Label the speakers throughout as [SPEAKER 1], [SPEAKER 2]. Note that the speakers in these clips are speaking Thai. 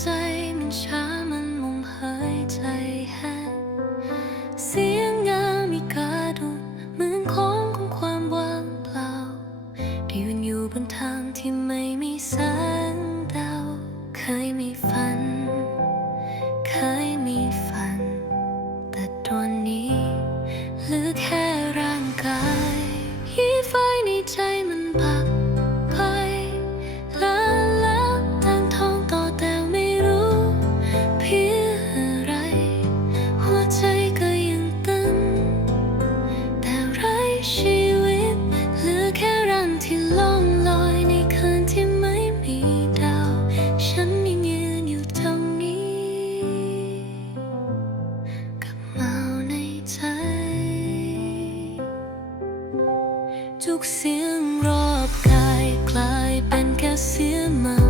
[SPEAKER 1] ใจมันช้ามันมุมหายใจแห้งเสียงงามีกาดูเหมือนของของความว่างเปล่าที่ยืนอยู่บนทางที่ไม่มีแสงดาวเคยมีฝัน ทุกเสียงรอบกายกลายเป็นแค่เสียงเมา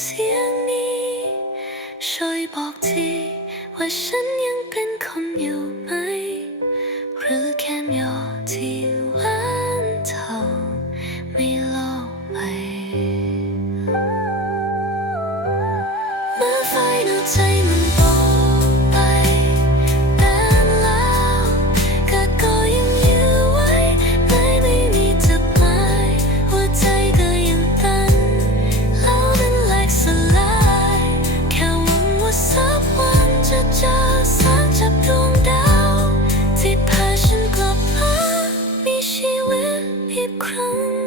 [SPEAKER 1] เสียงนี้ ช่วยบอกทีว่าฉันยังเป็นคนอยู่ไหม 困